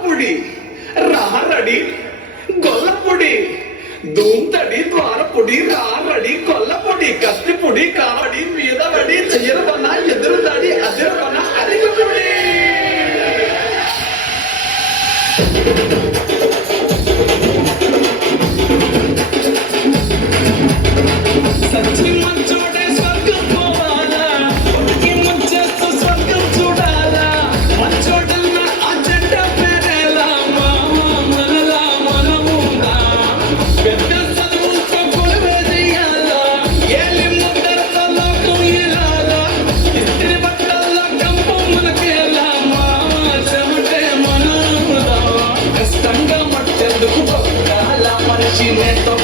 ద్వారపుడి రారడి గొల్లపుడి దూంతడి ద్వారపుడి రారడి కొల్లపుడి కత్తిపుడి కావడి మీదవడి చెయ్యరవన ఎదురుదడి అదిరవన అరిగుడి సచ్చి మంచోడే స్వర్గం పోవాలా ఉనికి ముంచేస్తూ స్వర్గం చూడాలా మంచోడల్లా అజెండ పేరేలా మనలా మనముందా పెద్ద చదువుతో కొలువేదియాలా ఏలి ముద్దరతో లోకం ఇలాలా ఇస్త్రీ బట్టల్లో కంపం మనకేలా చెమటే మనముదా కష్టంగా మట్టెందుకు బొక్కాల మనిషి నేతో